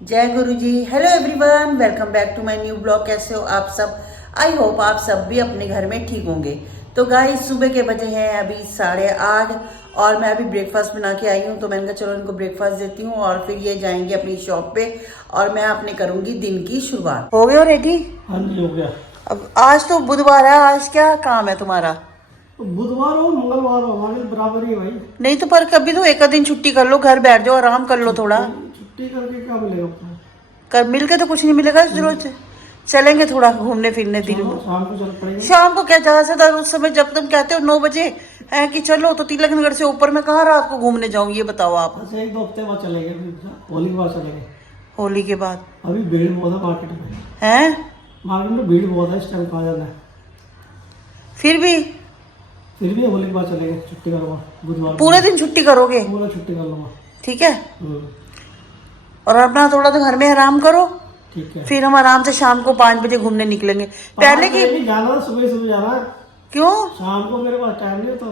जय गुरु जी। Hello everyone, welcome back to my new blog. कैसे हो आप सब? आई होप आप सब भी अपने घर में ठीक होंगे। तो गाइस, सुबह के बजे हैं अभी 8:30 और मैं अभी ब्रेकफास्ट बना के आई हूँ। तो मैंने कहा चलो इनको ब्रेकफास्ट देती हूँ और फिर ये जाएंगे अपनी शॉप पे और मैं अपने करूंगी दिन की शुरुआत। हो गए हो रेडी? हाँ जी, हो गया। अब आज तो बुधवार है, आज क्या काम है तुम्हारा? तो बुधवार हो मंगलवार हो हमारे बराबर ही है भाई। नहीं तो पर कभी तो एक दिन छुट्टी कर लो, घर बैठ जाओ, आराम कर लो थोड़ा। छुट्टी करके क्या मिलेगा आपको? कर मिल के तो कुछ नहीं मिलेगा। रोज चलेंगे थोड़ा घूमने फिरने दिन चलो, में। शाम को चल पड़ेगा। शाम को क्या, ज्यादा से ज्यादा उस समय जब तुम कहते हो 9 बजे है कि चलो, तो तिलक नगर से ऊपर में कहाँ रात को घूमने जाऊँ, ये बताओ आप। अच्छा, 1-2 हफ्ते बाद चलेंगे, फिर होली के बाद चलेंगे। होली के बाद? अभी भीड़ बहुत है मार्केट में। हैं? मार्केट में भीड़ बहुत है, इस टाइम कहाँ जाना है। फिर भी होली के बाद चलेंगे, छुट्टी करूँगा बुधवार पूरे दिन छुट्टी करोगे? पूरा छुट्टी कर लूँगा। ठीक है। हम्म, और अपना थोड़ा तो घर में आराम करो, ठीक है। फिर हम आराम से शाम को 5 बजे घूमने निकलेंगे। पहले की नहीं जाना, सुबह सुबह जाना है। क्यों? शाम को मेरे पास टाइम नहीं होता,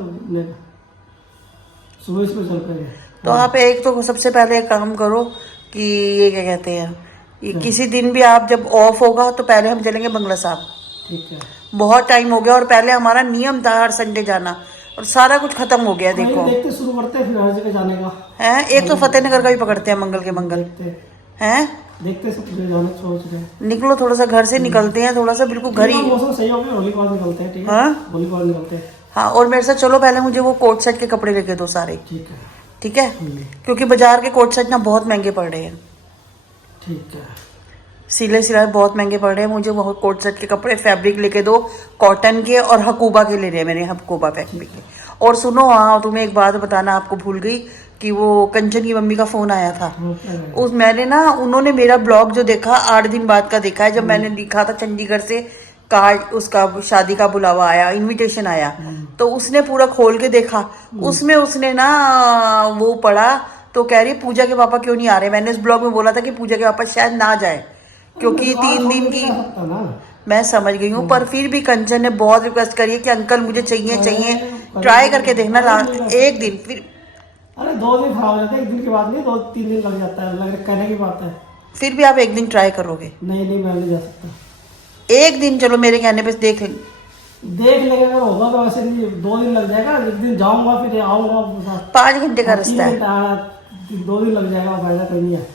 सुबह सुबह चल पड़ेंगे। तो आप एक तो सबसे पहले एक काम करो कि ये क्या कहते हैं, ये किसी दिन भी आप जब ऑफ होगा तो पहले हम चलेंगे बंगला साहब। ठीक है। बहुत टाइम हो गया और पहले हमारा नियम था हर संडे जाना, और सारा कुछ खत्म हो गया। देखो देखते शुरू करते हैं, फिर हर जगह जाने का हैं, एक तो फतेहनगर का भी पकड़ते हैं मंगल के मंगल। हैं? देखते सब जगह जाने सोच रहे हैं। निकलो थोड़ा सा, घर से निकलते हैं थोड़ा सा, बिल्कुल घर ही। मौसम सही हो गया, होली के बाद निकलते हैं। ठीक है, हाँ होली के बाद निकलते हैं। हाँ, और मेरे साथ चलो, पहले मुझे वो कोट सेट के कपड़े लेके दो सारे। ठीक है। ठीक है, क्योंकि बाजार के कोट सेट ना बहुत महंगे पड़ रहे हैं। ठीक है। सिले सिलाए बहुत महंगे पड़ रहे हैं। मुझे वो कोट सेट के कपड़े फैब्रिक लेके दो, कॉटन के, और हकूबा के ले रहे हैं मैंने, हकूबा फैब्रिक के। और सुनो, हाँ तुम्हें एक बात बताना आपको भूल गई कि वो कंचन की मम्मी का फोन आया था। उस मैंने ना, उन्होंने मेरा ब्लॉग जो देखा 8 दिन बाद का देखा है, जब मैंने लिखा था चंडीगढ़ से कार्ड, उसका शादी का बुलावा आया, इनविटेशन आया, तो उसने पूरा खोल के देखा। उसमें उसने ना वो पढ़ा, तो कह रही पूजा के पापा क्यों नहीं आ रहे। मैंने उस ब्लॉग में बोला था कि पूजा के पापा शायद ना जाए क्योंकि 3 दिन की। मैं समझ गई हूँ, पर फिर भी कंचन ने बहुत रिक्वेस्ट करी है कि अंकल मुझे चाहिए चाहिए, ट्राई करके देखना लास्ट एक दिन। फिर अरे 2 दिन खराब हो जाता है, एक दिन के बाद नहीं, 2-3 दिन लग जाता है, कहने की बात है। फिर भी आप एक दिन ट्राई करोगे? नहीं नहीं, मैं नहीं जा सकता। एक दिन चलो, मेरे कहने पे देख लेंगे, अगर होगा तो वैसे नहीं, 2 दिन लग जाएगा। एक दिन जाऊंगा फिर आऊंगा, 5 घंटे का रास्ता है। 2 दिन लग जाएगा, फायदा कोई नहीं है।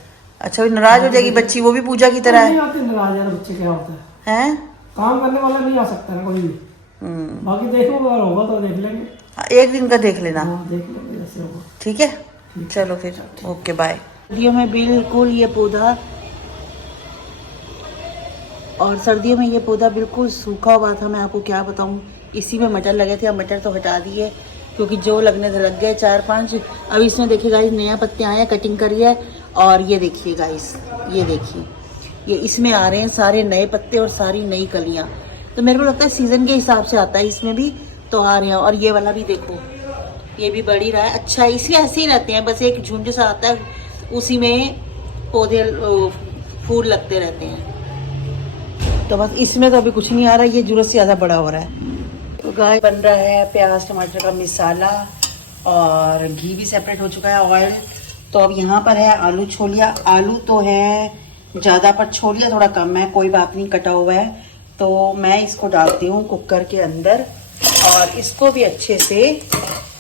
अच्छा, वो नाराज हो जाएगी बच्ची, वो भी पूजा की तरह नहीं है। आती नाराज यार, बच्चे क्या होता हैं? काम करने वाला नहीं आ सकता है कोई भी। बाकी देखो, अगर होगा तो देख लेंगे। एक दिन का देख लेना। हाँ, देख लेंगे जैसे होगा। ठीक है, चलो फिर ओके बाय। सर्दियों में बिल्कुल ये पौधा, और सर्दियों में ये पौधा बिल्कुल सूखा हुआ था। मैं आपको क्या बताऊं, इसी में मटर लगे थे। अब मटर तो हटा दिए क्योंकि जो लगने थे लग गए 4-5। अब इसमें देखिए गाइस, नया पत्ते आए हैं, कटिंग करी है। और ये देखिए गाइस, ये देखिए, ये इसमें आ रहे हैं सारे नए पत्ते और सारी नई कलियां। तो मेरे को लगता है सीजन के हिसाब से आता है, इसमें भी तो आ रहे हैं। और ये वाला भी देखो, ये भी बढ़ ही रहा है। अच्छा, इसलिए ऐसे ही रहते हैं, बस एक झुंड सा आता है, उसी में पौधे फूल लगते रहते हैं। तो बस इसमें तो अभी कुछ नहीं आ रहा, ये जरूरत से ज़्यादा बड़ा हो रहा है। तो गाय बन रहा है प्याज टमाटर का मिसाला, और घी भी सेपरेट हो चुका है, ऑयल। तो अब यहाँ पर है आलू छोलिया। आलू तो है ज़्यादा, पर छोलिया थोड़ा कम है, कोई बात नहीं, कटा हुआ है। तो मैं इसको डालती हूँ कुकर के अंदर और इसको भी अच्छे से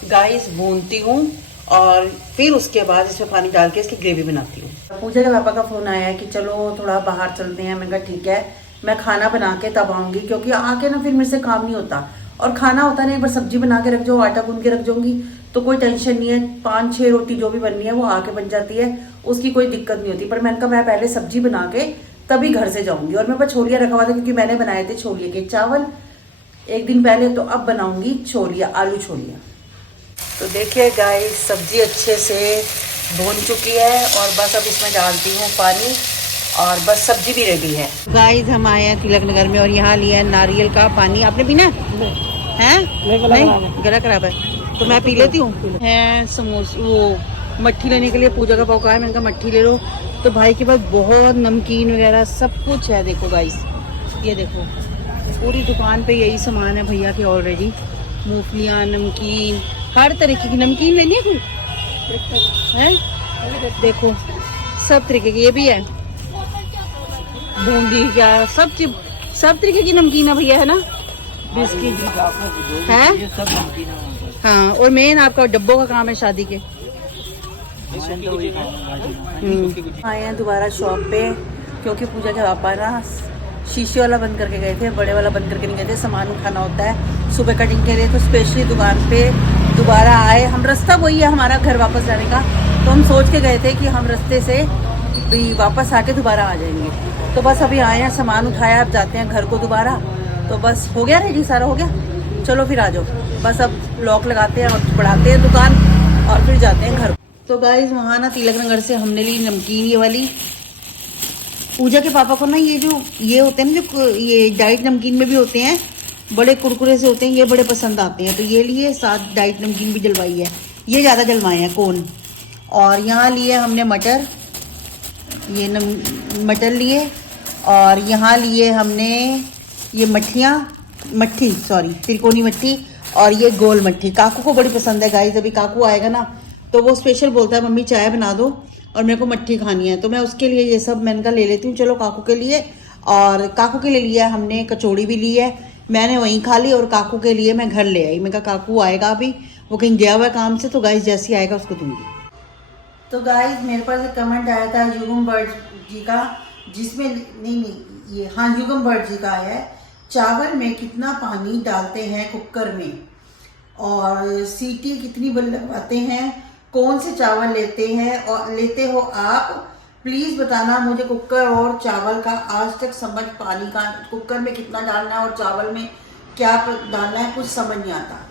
गाइस भूनती हूँ, और फिर उसके बाद इसमें पानी डाल के इसकी ग्रेवी बनाती हूँ। पूजा के पापा का फोन आया है कि चलो थोड़ा बाहर चलते हैं। मैंने कहा ठीक है, मैं खाना बना के तब आऊँगी, क्योंकि आके ना फिर मेरे से काम नहीं होता। और खाना होता नहीं, एक बार सब्जी बना के रख जाओ, आटा गूंद के रख जाऊंगी तो कोई टेंशन नहीं है। 5-6 रोटी जो भी बननी है वो आके बन जाती है, उसकी कोई दिक्कत नहीं होती। पर मैंने कहा मैं पहले सब्जी बना के तभी घर से जाऊंगी। और मेरे पास छोलिया रखा हुआ था, क्योंकि मैंने बनाए थे छोलिए के चावल एक दिन पहले, तो अब बनाऊंगी छोलिया, आलू छोलिया। तो देखिए गाइस, सब्जी अच्छे से भून चुकी है और बस अब इसमें डालती हूँ पानी, और बस सब्जी भी रेडी है। गाइस, हम आए हैं तिलक नगर में और यहाँ लिया है नारियल का पानी। आपने पीना है? नहीं, गला खराब है तो मैं पी लेती हूँ। है समोसे, वो मट्ठी लेने के लिए पूजा का पौका है, मैंने कहा मट्ठी ले लो। तो भाई के पास बहुत नमकीन वगैरह सब कुछ है। देखो गाइस, ये देखो, पूरी दुकान पे यही सामान है भैया के ऑलरेडी। मूंगफलियाँ, नमकीन, हर तरीके की नमकीन लेनी है कोई है। देखो सब तरीके की, ये भी है। बूंदी क्या सब तरीके की नमकीन है भैया, है ना? बिस्किट है। ये सब नमकीन है। हाँ, और मेन आपका डब्बों का काम है शादी के। आए हैं दोबारा शॉप पे क्योंकि पूजा के पापा ना शीशे वाला बंद करके गए थे, बड़े वाला बंद करके नहीं गए थे। सामान उठाना होता है सुबह कटिंग के लिए, तो स्पेशली दुकान पे दोबारा आए। हम रास्ता वही है हमारा घर वापस जाने का, तो हम सोच के गए थे कि हम रास्ते से भी वापस आके दोबारा आ जाएंगे। तो बस अभी आए हैं, सामान उठाया, अब जाते हैं घर को दोबारा। तो बस हो गया रेडी, सारा हो गया। चलो फिर आ जाओ, बस अब लॉक लगाते हैं और बढ़ाते हैं दुकान और फिर जाते हैं घर। तो गाइस वहाँ ना तिलक नगर से हमने ली नमकीन ये वाली। पूजा के पापा को ना ये होते हैं ना, जो ये डाइट नमकीन में भी होते हैं, बड़े कुरकुरे से होते हैं, ये बड़े पसंद आते हैं। तो ये लिए, साथ डाइट नमकीन भी जलवाई है, ये ज़्यादा जलवाए हैं कोन। और यहाँ लिए हमने मटर, ये मटर लिए। और यहाँ लिए हमने ये त्रिकोणी मट्ठी, और ये गोल मट्ठी। काकू को बड़ी पसंद है गाइस, अभी काकू आएगा ना तो वो स्पेशल बोलता है मम्मी चाय बना दो और मेरे को मट्ठी खानी है। तो मैं उसके लिए ये सब मैंने कहा ले लेती हूँ, चलो काकू के लिए। और काकू के लिए लिया हमने कचौड़ी भी ली है, मैंने वहीं खा ली। और काकू के लिए मैं घर ले आई, मैं कहा काकू आएगा अभी, वो कहीं गया हुआ है काम से, तो गाइस जैसे ही आएगा उसको दूंगी। तो गाइस मेरे पास एक कमेंट आया था युगम बर्ड जी का, जिसमें युगम बर्ड जी का आया है, चावल में कितना पानी डालते हैं कुकर में और सीटी कितनी बड़ी लगवाते हैं, कौन से चावल लेते हो आप, प्लीज बताना मुझे। कुकर और चावल का आज तक समझ, पानी का कुकर में कितना डालना है और चावल में क्या डालना है कुछ समझ नहीं आता।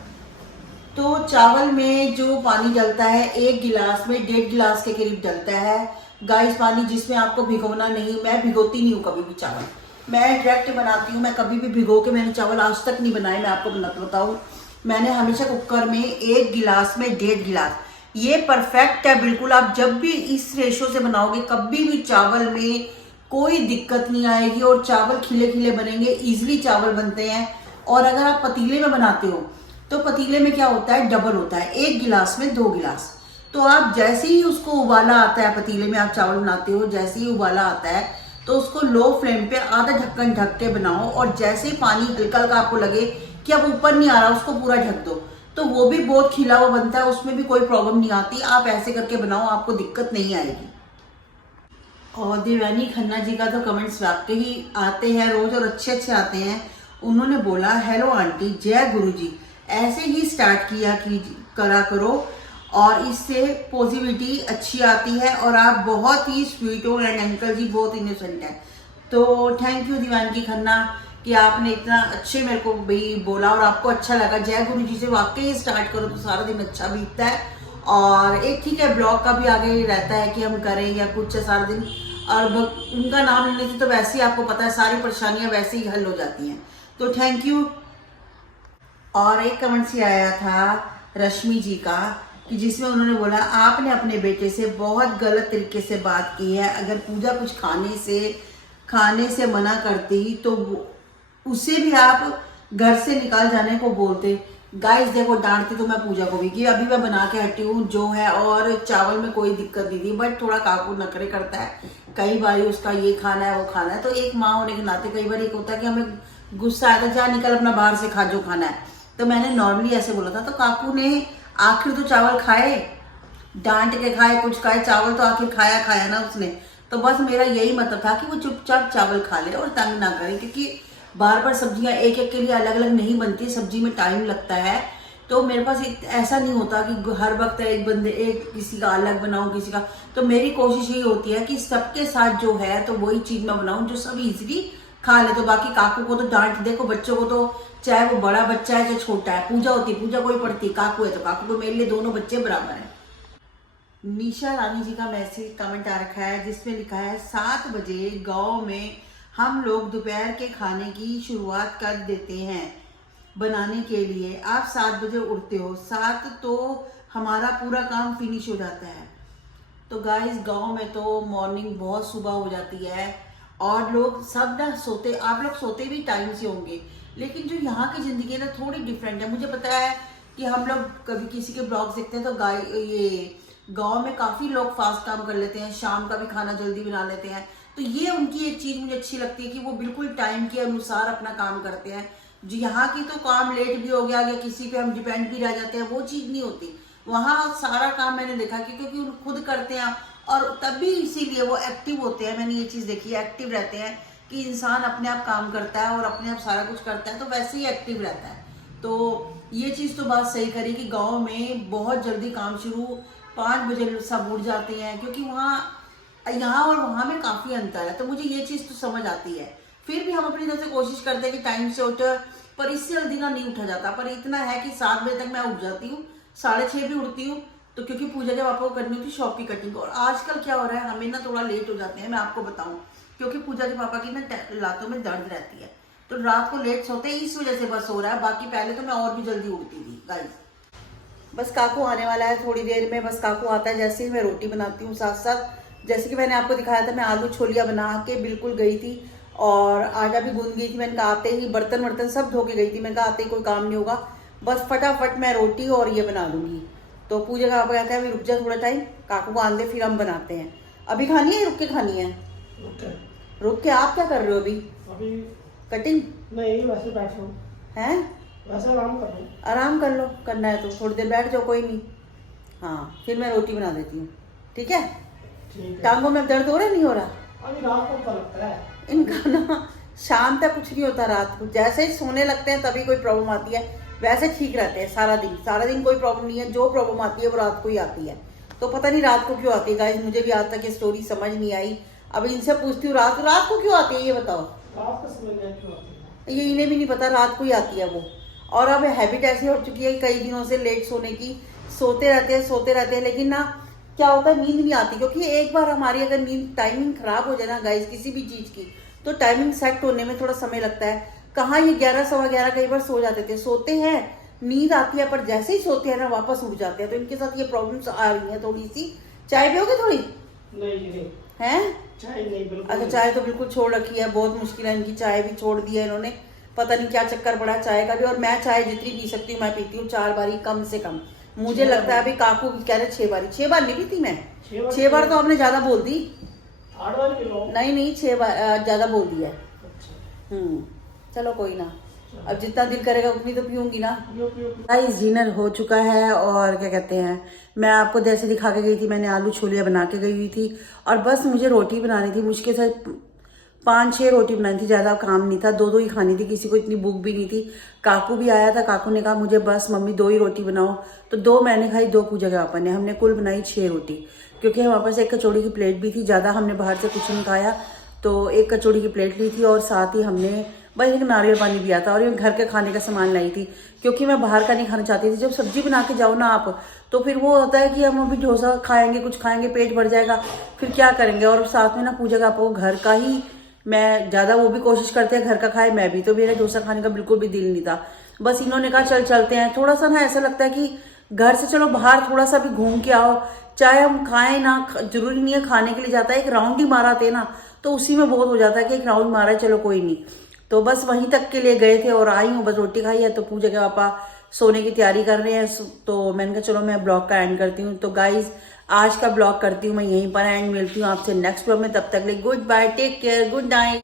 तो चावल में जो पानी डलता है 1 गिलास में 1.5 गिलास के करीब डलता है गाइस पानी, जिसमें आपको भिगोना नहीं। मैं भिगोती नहीं हूँ कभी भी चावल, मैं डायरेक्ट बनाती हूँ। मैं कभी भी भिगो के मैंने चावल आज तक नहीं बनाए, मैं आपको बताऊँ। मैंने हमेशा कुकर में 1 गिलास में 1.5 गिलास, ये परफेक्ट है बिल्कुल। आप जब भी इस रेशो से बनाओगे कभी भी चावल में कोई दिक्कत नहीं आएगी और चावल खिले खिले बनेंगे, इजीली चावल बनते हैं। और अगर आप पतीले में बनाते हो तो पतीले में क्या होता है, डबल होता है, 1 गिलास में 2 गिलास। तो आप जैसे ही उसको उबाला आता है, पतीले में आप चावल बनाते हो, जैसे ही उबाला आता है तो उसको लो फ्लेम पे आधा ढक्कन ढक के बनाओ। और जैसे ही पानी हल्का हल्का आपको लगे कि अब ऊपर नहीं आ रहा, उसको पूरा ढक दो, तो वो भी बहुत खिला हुआ बनता है, उसमें भी कोई प्रॉब्लम नहीं आती। आप ऐसे करके बनाओ, आपको दिक्कत नहीं आएगी। और देवयानी खन्ना जी का तो कमेंट्स वाकई ही आते हैं रोज और अच्छे अच्छे आते हैं। उन्होंने बोला हेलो आंटी, जय गुरु जी, ऐसे ही स्टार्ट करा करो और इससे पॉजिटिविटी अच्छी आती है और आप बहुत ही स्वीट हो एंड अंकल जी बहुत इनोसेंट है। तो थैंक यू देवयानी खन्ना कि आपने इतना अच्छे मेरे को भी बोला और आपको अच्छा लगा। जय गुरु जी से वाकई स्टार्ट करो तो सारा दिन अच्छा बीतता है। और एक ठीक है ब्लॉग का भी आगे रहता है कि हम करें या कुछ सारा दिन, और उनका नाम लेने से तो वैसे ही आपको पता है सारी परेशानियां वैसे ही हल हो जाती हैं। तो थैंक यू। और एक कमेंट से आया था रश्मि जी का कि जिसमें उन्होंने बोला आपने अपने बेटे से बहुत गलत तरीके से बात की है, अगर पूजा कुछ खाने से मना करती तो उसे भी आप घर से निकाल जाने को बोलते। गाइस देखो डांटती तो मैं पूजा को भी कि अभी मैं बना के हटी हूँ जो है, और चावल में कोई दिक्कत नहीं थी, बट थोड़ा काकू नखरे करता है, कई बार उसका ये खाना है वो खाना है। तो एक माँ होने के नाते कई बार एक होता है कि हमें गुस्सा आता है, जा निकल अपना बाहर से खा जो खाना है। तो मैंने नॉर्मली ऐसे बोला था, तो काकू ने आखिर तो चावल खाए, डांट के खाए कुछ खाए, चावल तो आखिर खाया ना उसने। तो बस मेरा यही मतलब था कि वो चुपचाप चावल खा ले और तंग ना करे, क्योंकि बार बार सब्जियां एक एक के लिए अलग अलग नहीं बनती, सब्जी में टाइम लगता है। तो मेरे पास ऐसा नहीं होता कि हर वक्त एक किसी का अलग बनाऊं किसी का। तो मेरी कोशिश यही होती है कि सबके साथ जो है तो वही चीज मैं बनाऊं जो सब इजीली खा ले। तो बाकी काकू को तो डांट, देखो बच्चों को तो चाहे वो बड़ा बच्चा है चाहे छोटा है, पूजा होती है, पूजा कोई पढ़ती, काकू है तो काकू को, मेरे लिए दोनों बच्चे बराबर है। निशा रानी जी का मैसेज कमेंट आ रखा है जिसमें लिखा है 7 बजे गांव में हम लोग दोपहर के खाने की शुरुआत कर देते हैं बनाने के लिए। आप 7 बजे उठते हो, 7 तो हमारा पूरा काम फिनिश हो जाता है। तो गाइस गांव में तो मॉर्निंग बहुत सुबह हो जाती है और लोग सब ना सोते, आप लोग सोते भी टाइम से होंगे, लेकिन जो यहाँ की ज़िंदगी है ना थोड़ी डिफरेंट है। मुझे पता है कि हम लोग कभी किसी के ब्लॉग्स देखते हैं तो ये गांव में काफी लोग फास्ट काम कर लेते हैं, शाम का भी खाना जल्दी बना लेते हैं। तो ये उनकी एक चीज मुझे अच्छी लगती है कि वो बिल्कुल टाइम के अनुसार अपना काम करते हैं। जी यहाँ की तो काम लेट भी हो गया या किसी पे हम डिपेंड भी रह जाते हैं, वो चीज नहीं होती। वहाँ सारा काम मैंने देखा कि क्योंकि उन खुद करते हैं और तभी इसीलिए वो एक्टिव होते हैं। मैंने ये चीज देखी है, एक्टिव रहते हैं कि इंसान अपने आप काम करता है और अपने आप सारा कुछ करता है तो वैसे ही एक्टिव रहता है। तो ये चीज तो बात सही करी कि गांव में बहुत जल्दी काम शुरू, 5 बजे सब उठ जाते हैं, क्योंकि वहाँ यहाँ और वहाँ में काफी अंतर है। तो मुझे ये चीज तो समझ आती है। फिर भी हम अपनी तरफ से कोशिश करते हैं कि टाइम से उठ, पर इससे जल्दी ना नहीं उठा जाता। पर इतना है कि 7 बजे तक मैं उठ जाती हूँ, 6:30 भी उठती हूँ। तो क्योंकि पूजा के पापा को करनी होती शॉप की कटिंग। और आजकल क्या हो रहा है, हमें ना थोड़ा लेट हो जाते हैं, मैं आपको बताऊं, क्योंकि पूजा के पापा की ना लातों में दर्द रहती है, तो रात को लेट सोते हैं, इस वजह से बस हो रहा है। बाकी पहले तो मैं और भी जल्दी उठती थी गाइस। बस काकू आने वाला है थोड़ी देर में। बस काकू आता है जैसे ही मैं रोटी बनाती हूँ साथ साथ। जैसे कि मैंने आपको दिखाया था, मैं आलू छोलियाँ बना के बिल्कुल गई थी और आटा भी गूंद गई थी। मैंने कहा आते ही बर्तन वर्तन सब धो के गई थी। मैंने कहा आते ही कोई काम नहीं होगा, बस फटाफट मैं रोटी और ये बना दूंगी। तो पूजा का पापा कहता है अभी रुक जा थोड़ा टाइम, काकू को आने दे फिर हम बनाते हैं। अभी खानी है रुक के खानी है? रुक के। आप क्या कर रहे हो अभी? अभी कटिंग? नहीं, वैसे बैठा हूँ। हैं? वैसे आराम कर रहा हूँ। आराम कर लो, करना है तो थोड़ी देर बैठ जाओ, कोई नहीं। हाँ फिर मैं रोटी बना देती हूँ, ठीक है? ठीक है। टांगों में दर्द हो रहा है नहीं हो रहा? अभी रात को पता लगता है इनका ना शाम तक कुछ नहीं होता, रात को जैसे ही सोने लगते हैं तभी कोई प्रॉब्लम आती है। वैसे ठीक रहते हैं सारा दिन कोई प्रॉब्लम नहीं है। जो प्रॉब्लम आती है वो रात को ही आती है। तो पता नहीं रात को क्यों आती है गाइस, मुझे भी आज तक ये स्टोरी समझ नहीं आई। अब इनसे पूछती हूँ रात को क्यों आती है, ये बताओ। रात को समझ में क्यों आती है, ये इन्हें भी नहीं पता, रात को ही आती है वो। और अब हैबिट ऐसी हो चुकी है कई दिनों से लेट सोने की, सोते रहते हैं लेकिन ना क्या होता है, नींद नहीं आती। क्योंकि एक बार हमारी अगर नींद टाइमिंग खराब हो जाए ना गाइस किसी भी चीज की, तो टाइमिंग सेट होने में थोड़ा समय लगता है। कहाँ ये 11 सवा 11 कई बार सो जाते थे, सोते हैं नींद आती है, पर जैसे ही सोते हैं ना वापस उठ जाते हैं। तो इनके साथ ये प्रॉब्लम्स आ रही है थोड़ी सी। चाय पियोगे थोड़ी? नहीं हैं? चाय नहीं, बिल्कुल। अच्छा चाय तो बिल्कुल छोड़ रखी है, बहुत मुश्किल है इनकी, चाय भी छोड़ दी है इन्होंने। पता नहीं क्या चक्कर पड़ा चाय का भी। और मैं चाय जितनी पी सकती हूँ मैं पीती हूँ 4 बारी कम से कम। मुझे लगता है अभी काकू कह रहे 6 बारी। 6 बार नहीं पीती मैं, 6 बार तो आपने ज्यादा बोल दी। 8 बार किलो? नहीं 6 बार ज्यादा बोल दिया है। अच्छा। चलो कोई ना, अब जितना दिल करेगा उतनी तो पीऊंगी ना। पियो। गाइस डिनर हो चुका है और क्या कहते हैं, मैं आपको जैसे दिखा के गई थी, मैंने आलू छोलियाँ बना के गई हुई थी और बस मुझे रोटी बनानी थी। मुश्किल से 5-6 रोटी बनानी थी, ज़्यादा काम नहीं था। 2-2 ही खानी थी, किसी को इतनी भूख भी नहीं थी। काकू भी आया था, काकू ने कहा मुझे बस मम्मी 2 ही रोटी बनाओ, तो 2 मैंने खाई, 2 पूजा के पापा ने। हमने कुल बनाई 6 रोटी, क्योंकि हमारे पास एक कचौड़ी की प्लेट भी थी। ज़्यादा हमने बाहर से कुछ नहीं खाया, तो एक कचौड़ी की प्लेट ली थी और साथ ही हमने बस एक नारियल पानी पिया था। और ये घर के खाने का सामान लाई थी, क्योंकि मैं बाहर का नहीं खाना चाहती थी। जब सब्जी बना के जाओ ना आप, तो फिर वो होता है कि हम अभी डोसा खाएंगे, कुछ खाएंगे, पेट भर जाएगा, फिर क्या करेंगे। और साथ में ना पूजा का आपको घर का ही, मैं ज़्यादा वो भी कोशिश करते हैं घर का खाए, मैं भी, तो मेरा डोसा खाने का बिल्कुल भी दिल नहीं था। बस इन्होंने कहा चलते हैं। थोड़ा सा ना ऐसा लगता है कि घर से चलो बाहर थोड़ा सा भी घूम के आओ, चाहे हम खाएं ना, जरूरी नहीं है खाने के लिए जाता है, एक राउंड ही मारा थे ना, तो उसी में बहुत हो जाता है कि एक राउंड मारा है, चलो कोई नहीं। तो बस वहीं तक के लिए गए थे और आई हूँ, बस रोटी खाई है। तो पूजा के पापा सोने की तैयारी कर रहे हैं, तो मैंने कहा चलो मैं ब्लॉग का एंड करती हूँ। तो गाइज आज का ब्लॉग करती हूँ मैं यहीं पर एंड, मिलती हूँ आपसे नेक्स्ट ब्लॉग में। तब तक लिए goodbye, take care, good night.